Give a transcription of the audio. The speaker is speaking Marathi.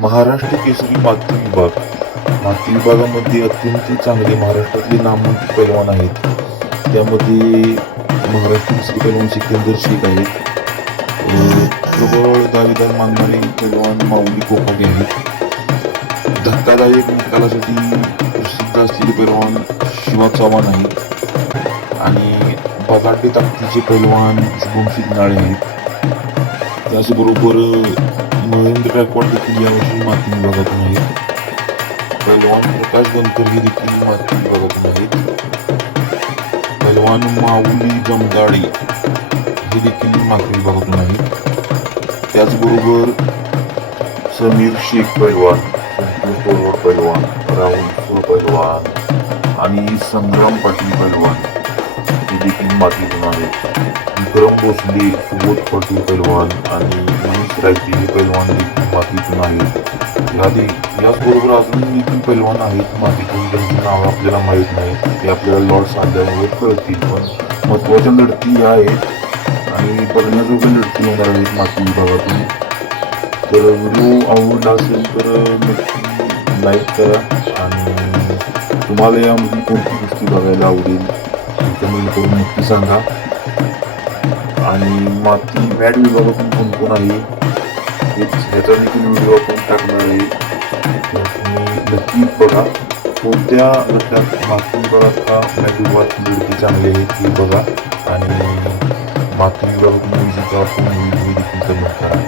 महाराष्ट्र केसरी माती विभाग. माती विभागामध्ये अत्यंत चांगले महाराष्ट्रातले नामवंत पैलवान आहेत. त्यामध्ये महाराष्ट्र केसरी पैलवान सिकंदर शेख आहेत. प्रबळ दावेदार मानणारे पैलवान माऊली कोकाटे आहेत. धक्कादायक निकालासाठी प्रसिद्ध असलेले पैलवान शिवा चव्हाण आहेत आणि बगाटे ताकदीचे पैलवान शुभम सिग्नाळे आहेत. त्याचबरोबर महेंद्र गायकवाड देखील यावर्षी माती विभागातून आहेत. पैलवान प्रकाश गणकर हे देखील माती विभागातून आहेत. पैलवान माऊली जमदाडे हे देखील माती विभागातून आहेत. त्याचबरोबर समीर शेख पैलवान, संतोष तोरवड पैलवान, राहुल पैलवान आणि संग्राम पाटील पैलवान हे देखील मातीतून आहेत. विक्रम भोसले, सुबोध पाटील पैलवान आणि मनीष रायते हे पैलवान देखील मातीतून आहेत. याचबरोबर अजून देखील पैलवान आहेत मातीतून, त्यांची नावं आपल्याला माहीत नाहीत. ते आपल्याला लॉट साधल्यावर कळतील. पण महत्त्वाच्या लढती या आहेत आणि बघण्याजोग्या लढती होणार आहेत माती विभागातून. तर व्हिडिओ आवडला असेल तर नक्की लाईक करा आणि तुम्हाला यामध्ये कोणती गोष्टी बघायला आवडेल कमेंट करून नक्की सांगा. आणि माती मॅट विभागातून कोण कोण आहे ह्याचा देखील व्हिडिओ आपण टाकणार आहे. तुम्ही नक्की बघा कोणत्या गटात माती विभागात का मॅट विभागात लढती चांगली आहेत हे बघा आणि माती विभागातून विजेता कोण होईल हे देखील कमेंट करा.